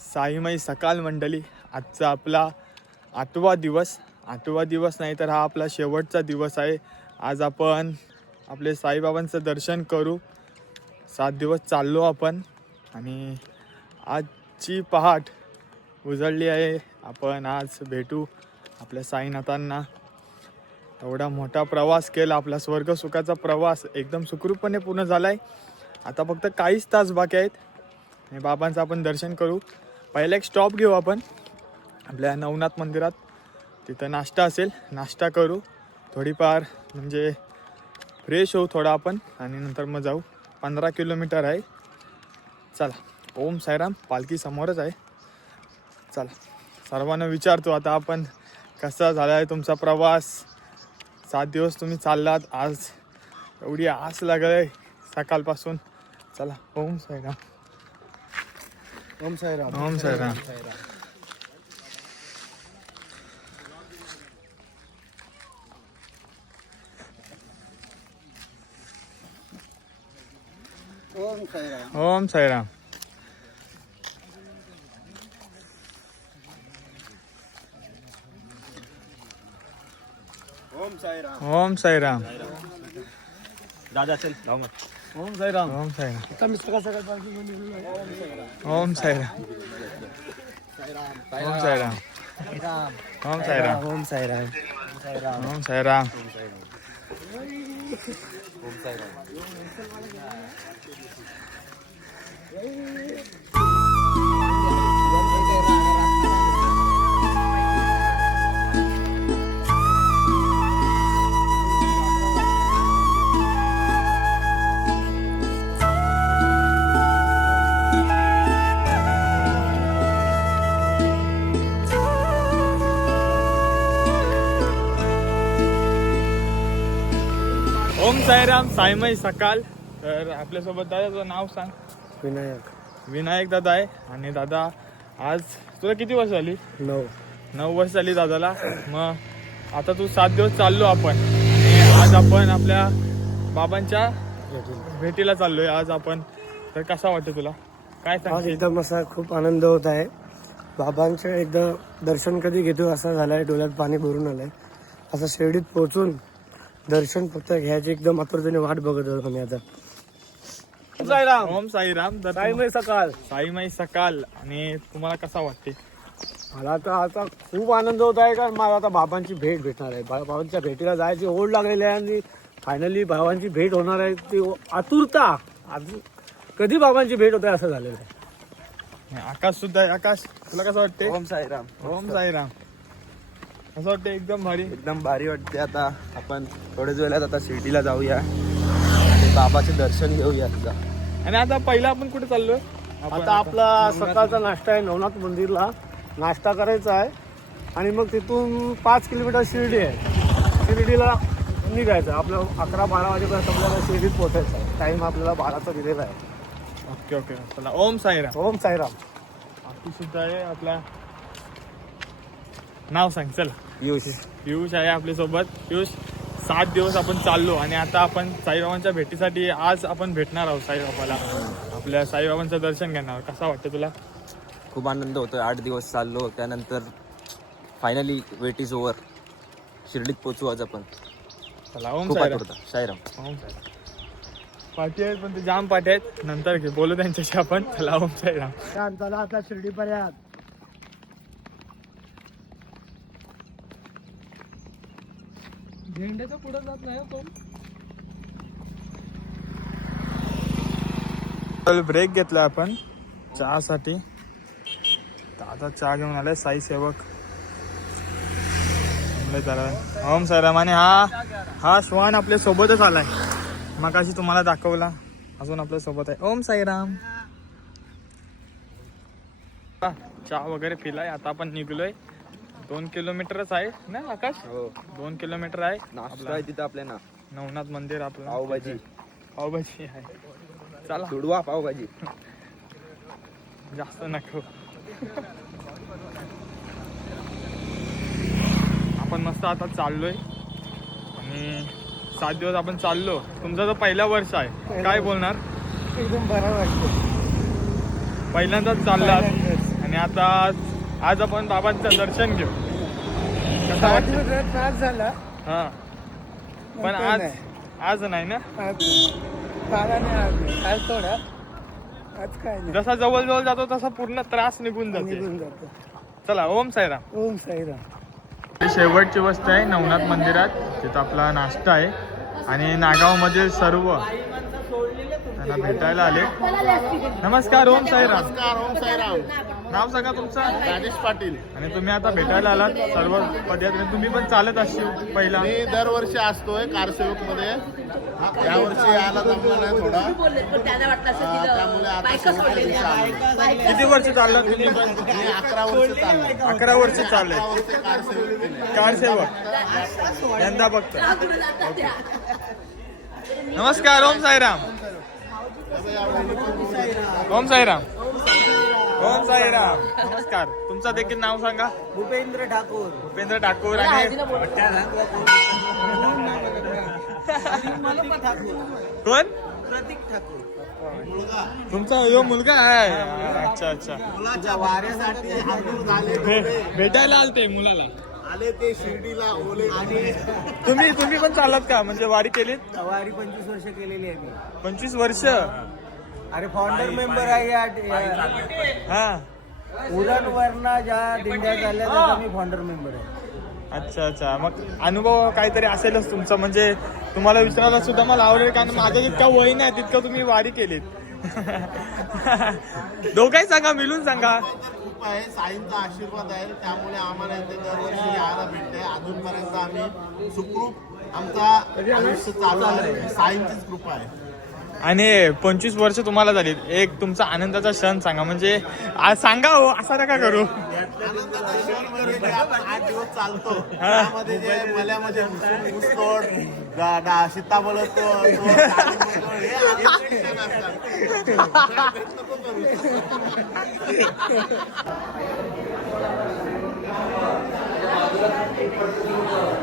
साईमाई सकाल मंडळी आजचा आपला आठवा दिवस. आठवा दिवस नाही तर हा आपला शेवटचा दिवस आहे. आज आपण आपले साईबाबांचं दर्शन करू. सात दिवस चाललो आपण आणि आजची पहाट उजळली आहे. आपण आज भेटू आपल्या साईनाथांना. एवढा मोठा प्रवास केला आपला स्वर्गसुखाचा प्रवास एकदम सुखरूपपणे पूर्ण झाला आहे आता फक्त काहीच तास बाकी आहेत. आणि बाबांचं आपण दर्शन करू. पहिला एक स्टॉप घेऊ आपण. आपल्या नवनाथ मंदिरात. तिथं नाश्ता असेल. नाश्ता करू. थोडीफार म्हणजे फ्रेश होऊ थोडा आपण. आणि नंतर मग जाऊ. पंधरा किलोमीटर आहे. चला. ओम साईराम. पालखी समोरच आहे. चला. सर्वांना विचारतो आता आपण कसा झाला आहे तुमचा प्रवास? सात दिवस तुम्ही चाललात. आज एवढी आस लागलं आहे सकाळपासून. चला. ओम साईराम. ओम साईराम. ओम साईराम. ओम साईराम. ओम साईराम. ओम साईराम. ओम साईराम. दादा चल जाऊ ओम साईराम ओम साईराम सकाळ सकाळ ओम साईराम ओम साईराम ओम साईराम ओम साईराम ओम साईराम ओम साईराम ओम साईराम साईमय सकाळ तर आपल्यासोबत दादाचं नाव सांग. विनायक. विनायक दादा आहे. आणि दादा आज तुला किती वर्ष झाली? नऊ. नऊ वर्ष झाली दादाला. मग आता तू सात दिवस चाललो आपण. आज आपण आपल्या बाबांच्या भेटीला चाललोय आज आपण. तर कसा वाटतं तुला? काय आज एकदम असा खूप आनंद होत आहे. बाबांचं एकदम दर्शन कधी घेतो असं झालंय डोळ्यात पाणी भरून आलंय. असं शिर्डीत पोहोचून दर्शन फक्त घ्यायची एकदम आतुरतेने वाट बघत होतो आम्ही आता. साईराम. ओम साईराम तर साईमय सकाळ. साईमाई सकाळ. आणि तुम्हाला कसा वाटते मला तर आता खूप आनंद होत आहे कारण मला आता बाबांची भेट भेटणार आहे. बा- बाबांच्या भेटीला जायची ओढ लागलेली आहे आणि फायनली बाबांची भेट होणार आहे. ती आतुरता. कधी बाबांची भेट होते असं झालेलं आहे. आकाश सुद्धा आहे. आकाश तुला कसं वाटते ओम साईराम. ओम साईराम. असं वाटतं एकदम भारी. एकदम भारी वाटते आता आपण थोड्याच वेळात आता शिर्डीला जाऊया. आणि बाबाचे दर्शन घेऊया तुझा आणि आता पहिला आपण कुठे चाललोय? आपण आता आपला सकाळचा नाश्ता आहे नवनाथ मंदिरला. नाश्ता करायचा आहे. आणि मग तिथून पाच किलोमीटर शिर्डी आहे. शिर्डीला निघायचं. आपलं अकरा बारा वाजेपर्यंत आपल्याला शिर्डीत पोहोचायचं आहे. टाईम आपल्याला बाराचा दिलेला आहे. Okay okay. चला. ओम साईराम. ओम साईराम. आकाश सुद्धा आहे आपला नाव सांग चला. पियुष. पियुष आहे आपल्यासोबत. पियुष सात दिवस आपण चाललो आणि आता आपण साईबाबांच्या भेटीसाठी आज आपण भेटणार आहोत साईबाबाला. आपल्या साईबाबांचं दर्शन घेणार. कसा वाटतं तुला? खूप आनंद होतोय. आठ दिवस चाललो. त्यानंतर फायनली वेट इज ओव्हर शिर्डीत पोचू आज आपण. चला ओम खूप साईराम. आठवतं साईराम. ओम साईराम. पाठी आहेत पण ते जाम पाठी आहेत. नंतर घे. बोलू त्यांच्याशी आपण. चला ओम साईराम. चला आता शिर्डीपर्यंत. झेंड्याचा पुढे जात नाही हो तो ब्रेक घेतला आपण. चहासाठी. आता चहा घेऊन आलाय साई सेवक. ओम साईराम आणि हा हा श्वान आपल्या सोबतच आलाय. मग अशी तुम्हाला दाखवला. अजून आपल्यासोबत आहे. ओम साईराम. चहा वगैरे पिलाय. आता आपण निघलोय. दोन किलोमीटरच आहे ना आकाश? हो. दोन किलोमीटर आहे. नाश्ता आहे तिथं आपल्या ना. नवनाथ मंदिर आपलं. पावभाजी. पावभाजी आहे. चला. तुडवा पावभाजी. जास्त नको. आपण मस्त आता चाललोय. आणि सात दिवस आपण चाललो. तुमचा तर पहिला वर्ष आहे काय बोलणार? एकदम बरं वाटतं पहिल्यांदाच. आणि आणि आता आज आपण बाबांचं दर्शन घेऊ. कसं त्रास झाला. हा. पण आज नाही. आज नाही ना? नाही. आज थोडा. काय नाही. जसा जवळ जवळ जातो तसा पूर्ण त्रास निघून जाते. चला ओम साईराम. ओम साईराम. ही शेवटची वस्ती आहे नवनाथ मंदिरात. तिथं आपला नाश्ता आहे. आणि नागावमधील सर्व त्यांना भेटायला आले. नमस्कार ओम साईराम. नमस्कार ओम साईराम. नाव सांगा तुमचं? राजेश पाटील. आणि तुम्ही आता भेटायला आलात सर्व पदयात्रे. तुम्ही पण चालत असशील पहिला. मी दरवर्षी असतोय कारसेवकमध्ये यावर्षी आला जमला नाही थोडा. त्याला वाटलं असं हा, त्यामुळे आता दिवशी आलो. किती वर्ष चाललात तुम्ही मी अकरा वर्ष चाललोय अकरा वर्ष चालले. अकरा वर्ष कारसेवक केले कार सेवक यंदा बघतो नमस्कार ओम साईराम. ओम साईराम. ओम साईराम. नमस्कार. तुमचं देखील नाव सांगा. भूपेंद्र ठाकूर. भूपेंद्र ठाकूर आणि कोण? प्रतीक ठाकूर. तुमचा यो मुलगा आहे. अच्छा अच्छा. मुलाच्या वाऱ्यासाठी भेटायला आलते मुलाला. आले ते शिर्डीला ओले आणि तुम्ही तुम्ही पण चालत का? म्हणजे वारी केलीत? वारी पंचवीस वर्ष केलेली आहे मी. पंचवीस वर्ष? अरे फाउंडर मेंबर आहे या हा. उरण वरना ज्या दिंड्या झाल्या त्याचा मी फाउंडर मेंबर आहे. अच्छा अच्छा. मग अनुभव काहीतरी असेलच तुमचा. म्हणजे तुम्हाला विचारायला सुद्धा मला आवडेल कारण माझं जितका वय नाही तितकं तुम्ही वारी केलीत. दोघाही सांगा मिळून सांगा. खूप आहे. साईंचा आशीर्वाद आहे. त्यामुळे आम्हाला इथे दरवर्षी यायला भेटते अजूनपर्यंत आम्ही सुखरूप आमचा आयुष्य चालू आहे. साईंचीच कृपा आहे. आणि पंचवीस वर्ष तुम्हाला झाली. एक तुमचा आनंदाचा क्षण सांगा. म्हणजे आज सांगा हो असा नका करू. चालतो सीताफळ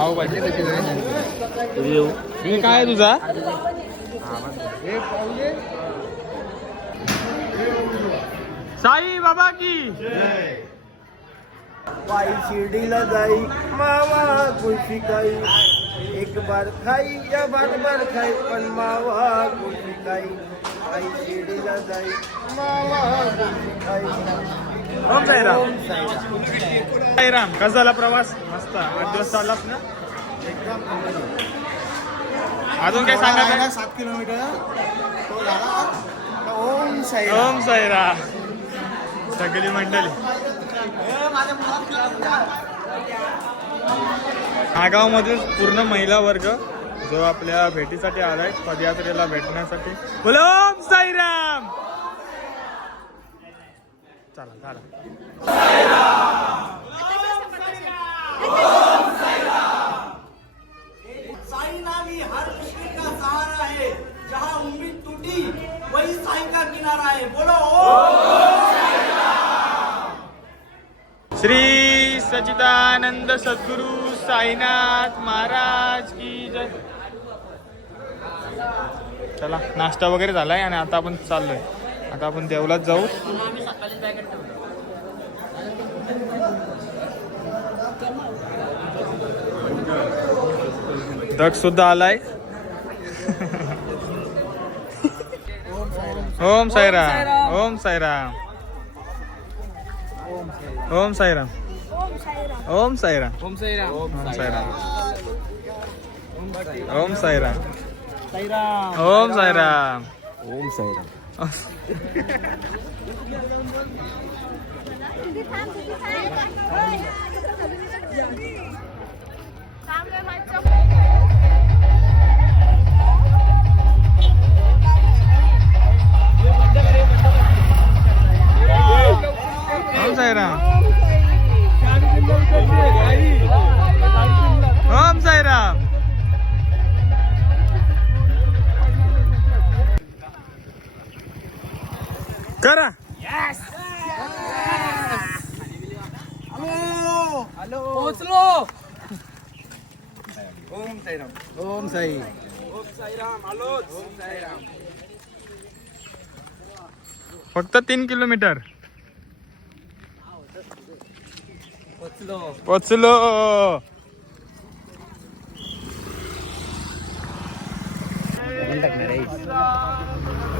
पावभाजी कशी आहे हे काय तुझा? साई बाबा की. पायी शिर्डीला जाई मावा कुल्फी काही एक बार खाई या बार बार खाई पण मावा कुल्फी काही आई शिर्डीला जाई मावा कुल्फी काही ओम साईराम. साईराम. कसा झाला प्रवास? मस्त. आठ दिवस चाललास ना? अजून काय आहे? सात किलोमीटर. तो झाला का ओम साईराम. ओम साईराम. सगळी मंडळी. नागावमधील पूर्ण महिला वर्ग जो आपल्या भेटीसाठी आलाय पदयात्रेला भेटण्यासाठी. बोला ओम साईराम चला चला साई नामी हर मुश्किल का सहारा है जहाँ उम्मीद टूटी वही साई का किनारा है बोलो श्री सचिदानंद सद्गुरु साईनाथ महाराज की जय। चला नाश्ता वगैरे झालाय आणि आता आपण चाललोय. आता आपण देवलात जाऊ. दग सुद्धा आलाय. Om Sairam. Om Sairam. Om Sairam. Om Sairam. Om Sairam. Om Sairam. Om Sairam. Om Sairam. Om Sairam. Hãy subscribe cho करा. हॅलो पोहोचलो. ओम साईराम. ओम साई. ओम साईराम हॅलो ओम साईराम. फक्त तीन किलोमीटर. पोचलो पोचलो टाकणार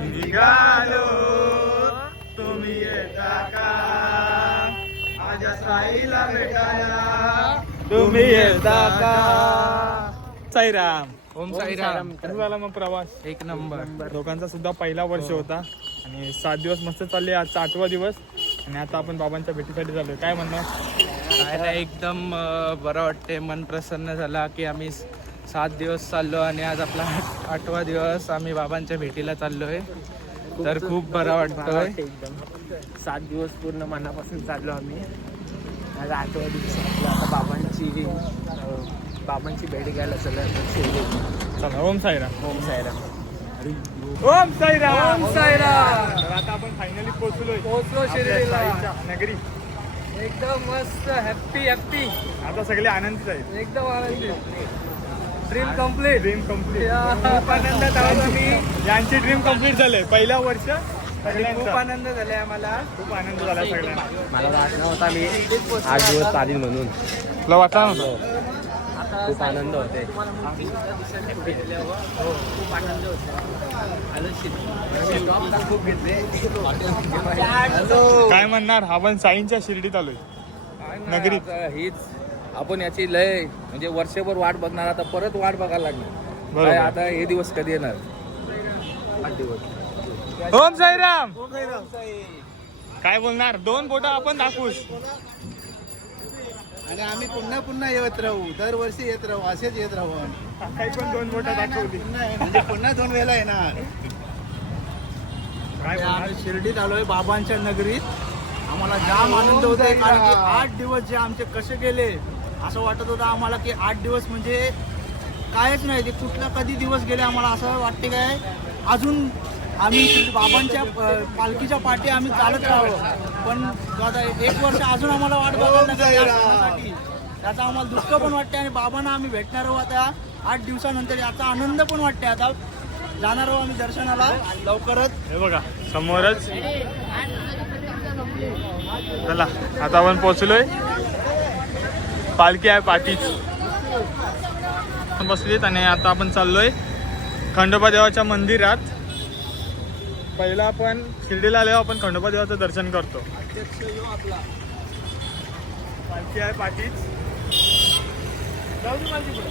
निघालो. तुम्ही येता का? माझ्या साईला भेटायला. तुम्ही येता का? साईराम ओम साईराम कसं झाला मग प्रवास? एक नंबर. लोकांचा सुद्धा पहिला वर्ष होता. आणि सात दिवस मस्त चालले आजचा आठवा दिवस. आणि आता आपण बाबांच्या भेटीसाठी चाललोय. काय म्हणणार? नाही एकदम बरं वाटते मन प्रसन्न झाला की आम्ही सात दिवस चाललो आणि आज आपला आठ- आठवा दिवस आम्ही बाबांच्या भेटीला चाललोय. तर खूप बरं वाटतोय. एकदम. सात दिवस पूर्ण मनापासून चाललो आम्ही. आज आठवा दिवस आता बाबांची बाबांची भेट घ्यायला चला ओम साईराम. ओम साईराम. ओम साईराम. ओम साईराम. तर आता आपण फायनली पोहोचलोय. पोहोचलो शिर्डीला. नगरी. एकदम मस्त हॅप्पी हॅप्पी आता सगळे आनंदित आहेत. एकदम आनंदी ड्रीम कंप्लीट ड्रीम कंप्लीट खूप आनंदात आहोत आम्ही यांची ड्रीम कंप्लीट झाले. पहिला वर्ष खूप आनंद झालाय आम्हाला. खूप आनंद झाला सगळ्यांना. मला वाटलं होता मी आठ दिवस चालेल म्हणून. तुला वाटला नव्हता? खूप आनंद होते काय म्हणणार? आपण साईंच्या शिर्डीत आलोय. नगरीत. आता हीच आपण याची लय म्हणजे वर्षभर वाट बघणार आता परत वाट बघायला लागणार. काय आता हे दिवस कधी येणार? ओम साईराम. काय बोलणार? दोन बोट आपण दाखवूस. आणि आम्ही पुन्हा पुन्हा येत राहू. दरवर्षी येत राहू. असेच येत राहू आम्ही. काही पण दोन दाखवली. म्हणजे पुन्हा दोन वेळा येणार? आम्ही शिर्डीत आलोय बाबांच्या नगरीत. आम्हाला जाम आनंद होतोय कारण की आठ दिवस जे आमचे कसे गेले असं वाटत होतं आम्हाला की आठ दिवस म्हणजे कायच नाही. ते कुठला कधी दिवस गेले आम्हाला असं वाटते काय? अजून आम्ही बाबांच्या पालखीच्या पाठी आम्ही चालत राहावं. पण आता एक वर्ष अजून आम्हाला वाट बघायला लागली या सणासाठी. त्याचा आम्हाला दुःख पण वाटते आणि बाबांना आम्ही भेटणार आहोत आता. आठ दिवसानंतर याचा आनंद पण वाटते आता जाणार आहोत आम्ही दर्शनाला. लवकरच. हे बघा समोरच. चला आता आपण पोहोचलोय. पालखी आहे पाठीच. बसलीत आणि आता आपण चाललोय खंडोबा देवाच्या मंदिरात. पहिला आपण शिर्डीला आल्यावर आपण खंडोबा देवाचं दर्शन करतो. पालखी आहे पाठीच जाऊ दे पालखी पुढे.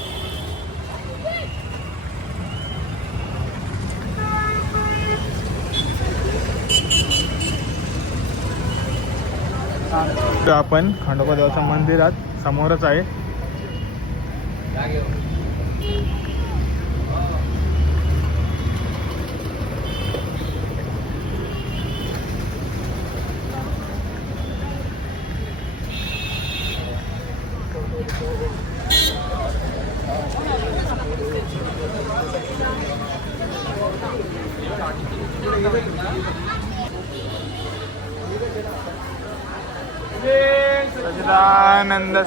तर आपण खंडोबा देवाच्या मंदिरात समोरच आहे सचिदानंद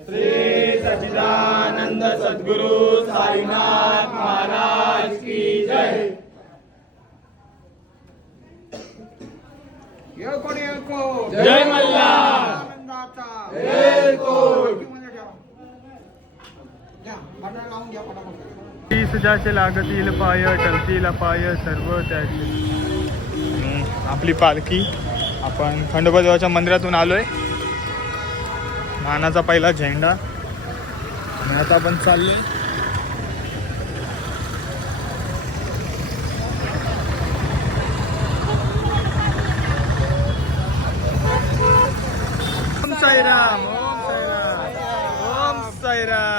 श्री सचिदानंद सद्गुरु साईनाथ महाराज की जय ಹೇಳ್ಕೊಡಿ ಹೇಳ್ಕೋ सुजाचे लागतील पाय टलतील पाय सर्व त्याचे आपली पालखी आपण खंडोबा देवाच्या मंदिरातून आलोय. मानाचा पहिला झेंडा. आणि आता आपण चाललोय. ओम साईराम ओम साईराम. ओम साईराम.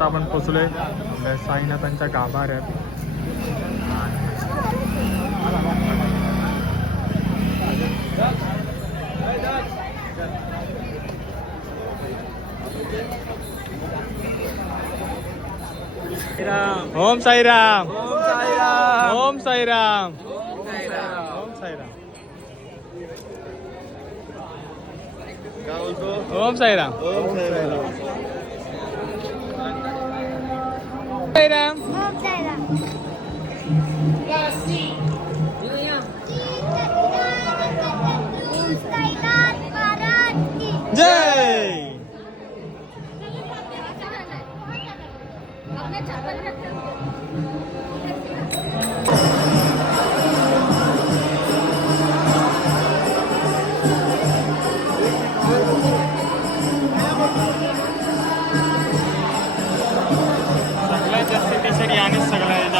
आता आपण पोचलोय. आपल्या साईनाथांच्या गाभाऱ्यात. ओम Sairam. Om Sairam. Om Sairam. Om Sairam. Om Sairam. Tyra. You. Yay!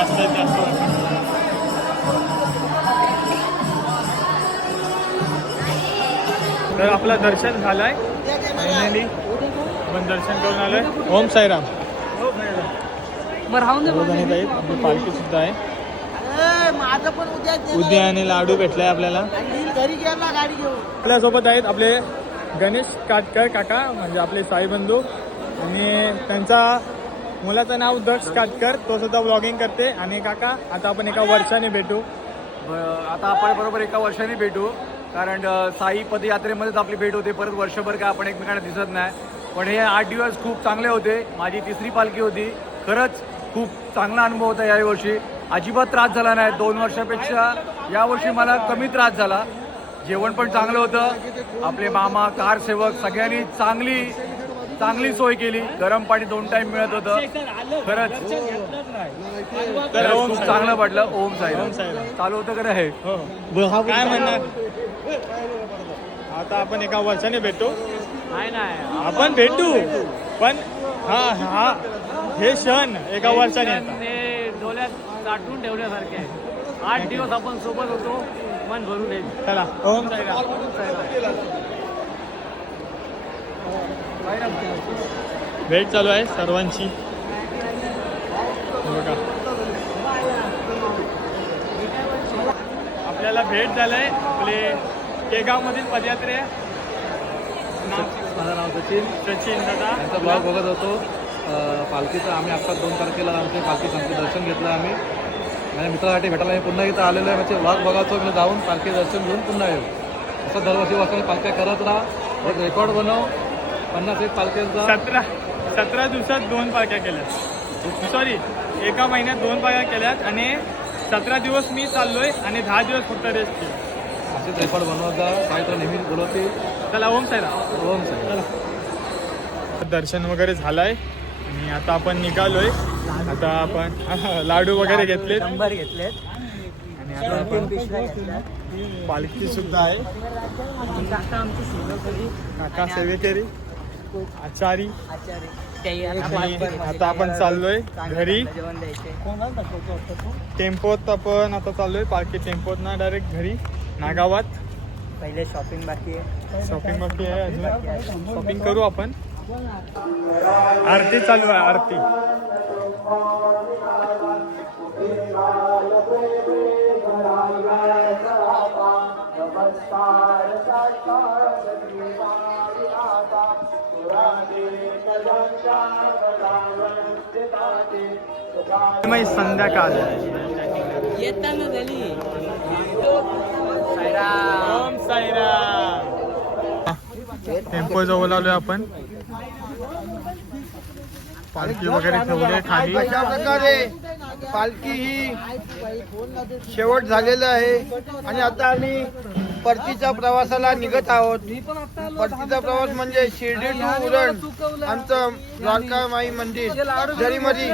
जास्त जास्त तर आपलं दर्शन झालंय. फायनली आपण दर्शन करून आलोय. ओम साईराम. आपली पालखी सुद्धा आहे. माझं पण उद्या उद्या आणि लाडू भेटलाय आपल्याला. घरी गेला गाडी घेऊन. आपल्यासोबत आहेत आपले गणेश काटकर काका म्हणजे आपले साईबंधू. आणि त्यांचा मुलाचं नाव दक्ष काटकर. तो सुद्धा ब्लॉगिंग करते. आणि काका आता आपण एका वर्षाने भेटू. आता आपण बरोबर एका वर्षाने भेटू. कारण साई पदयात्रेमध्येच आपली भेट होते. परत वर्षभर काय आपण एकमेकांना दिसत नाही. पण हे आठ दिवस खूप चांगले होते. माझी तिसरी पालखी होती. खरंच खूप चांगला अनुभव होता यावर्षी अजिबात त्रास झाला नाही. दोन वर्षापेक्षा यावर्षी मला कमी त्रास झाला. जेवण पण चांगलं होतं. आपले मामा कार सेवक सगळ्यांनी चांगली चांगली सोय केली. गरम पाणी दोन टाइम मिळत होतं. खरंच ओम. चांगलं वाटलं ओम साईराम. चालू होतं का हे? हो. काय म्हणणार? आता आपण एका वर्षाने भेटू. नाही नाही आपण भेटू. पण हा हा हे क्षण एका वर्षाने. डोळ्यात दाटून ठेवण्यासारखे आहे. आठ दिवस आपण सोबत होतो. मन भरून येईल. चला. ओम साईराम. भेट चालू आहे सर्वांची. बघा. आपल्याला भेट झालंय आपले केगाव मधील पदयात्रे माझं नाव सचिन. सचिन दादा. ब्लॉग बघत होतो. पालखीचं आम्ही आता दोन तारखेला आमच्या पालखी संगती दर्शन घेतलं आम्ही. माझ्या मित्रासाठी भेटायला मी पुन्हा इथं आलेलो आहे. म्हणजे ब्लॉग बघायचो मी जाऊन पालखी दर्शन घेऊन पुन्हा येऊ. असं दरवर्षी वाजता पालख्या करत राहा. एक रेकॉर्ड बनव. पन्नास एक पालख्यांचा. सतरा सतरा दिवसात दोन पालख्या केल्यात. सॉरी एका महिन्यात दोन पालख्या केल्यात आणि सतरा दिवस मी चाललोय आणि दहा दिवस फक्त रेस्ट केली. असेच रेकॉर्ड बनवत जा काही तर नेहमी बोलवते. चला ओम साईराम. ओम साई दर्शन वगैरे झालंय आणि आता आपण निघालोय. आता आपण लाडू वगैरे घेतलेत. नंबर घेतलेत. आणि आता आपण पालखी सुद्धा आहे. काका सेवेकरी. आचारी. आता आपण चाललोय घरी. टेम्पोत आपण आता चाललोय. पालखी टेम्पोत ना डायरेक्ट घरी. नागावात. पहिले शॉपिंग बाकी आहे. शॉपिंग बाकी आहे अजून. शॉपिंग करू आपण. आरती चालू आहे आरती. संध्याकाळ. येताना झाली. टेम्पो जवळ आलोय आपण. पालखी वगैरे ठेवली खाली. अशा प्रकारे पालखी ही शेवट झालेला आहे. आणि आता आम्ही परतीच्या प्रवासाला निघत आहोत. परतीचा प्रवास म्हणजे शिर्डी टू उरण आमचं द्वारकामाई मंदिर. जरीमधी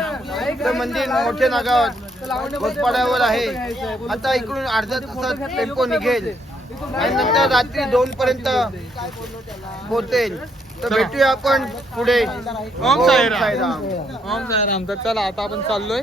ते मंदिर मोठे नागावात घोटपाड्यावर आहे. आता इकडून अर्ध्या तासात टेम्पो निघेल. आणि नंतर रात्री दोन पर्यंत पोहोचेल. तर भेटूया आपण पुढे. ओम साईराम. ओम साईराम. तर चला आता आपण चाललोय.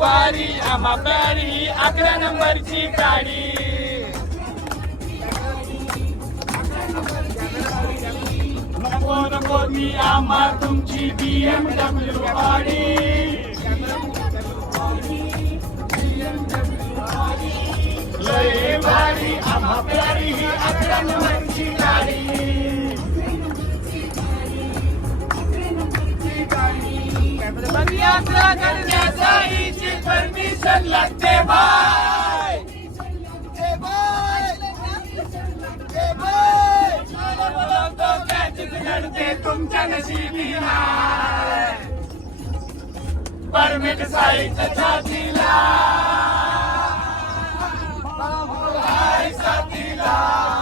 बारी आम्हा प्यारी अकरा नंबरची गाडी. नको नको ती आम्हा तुमची बीएमडब्ल्यू गाडी. लय भारी आम्हा प्यारी ही अकरा नंबरची गाडी. परमिशन लागते बाय तुमच्या नशिबी परमिट साईच्या छातीला साथीला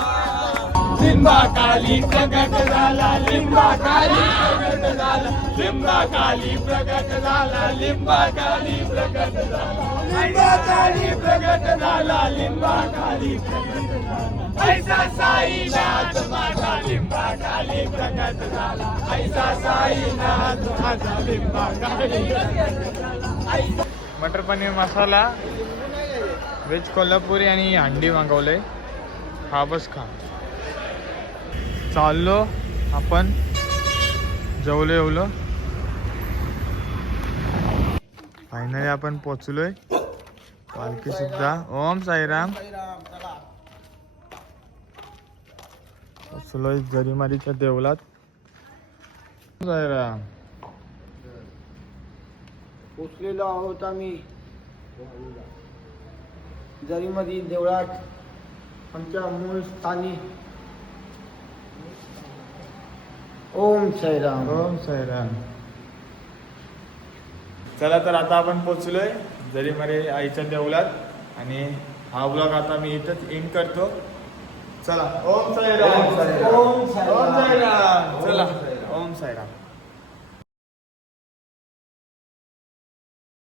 काली प्रगट झाला लिंबा काली प्रगट झाला लिंबा काली प्रगट झाला लिंबा काली प्रगट झाला. लिंबा काली प्रगट झाला लिंबा काली प्रगट झाला. ऐसा साईनाथ माझा लिंबा काली प्रगट झाला. ऐसा साईनाथ माझा लिंबा काली मटर पनीर मसाला व्हेज कोल्हापुरी आणि अंडी मागवले हा बस खा. चाललो आपण जेवलो येवलो फायनली आपण पोचलोय. पालखी सुद्धा. ओम साईराम. पोचलोय जरीमारीच्या देवलात साईराम. पोचलेलो आहोत आम्ही. जरीमधी देवळात आमच्या मूळ स्थानी ओम साईराम. ओम साईराम. चला तर आता आपण पोचलोय जरी मरे आईच्या देवलात आणि हा ब्लॉग आता मी इथंच एंड करतो. चला. ओम साईराम. ओम साईराम. चला. ओम साईराम.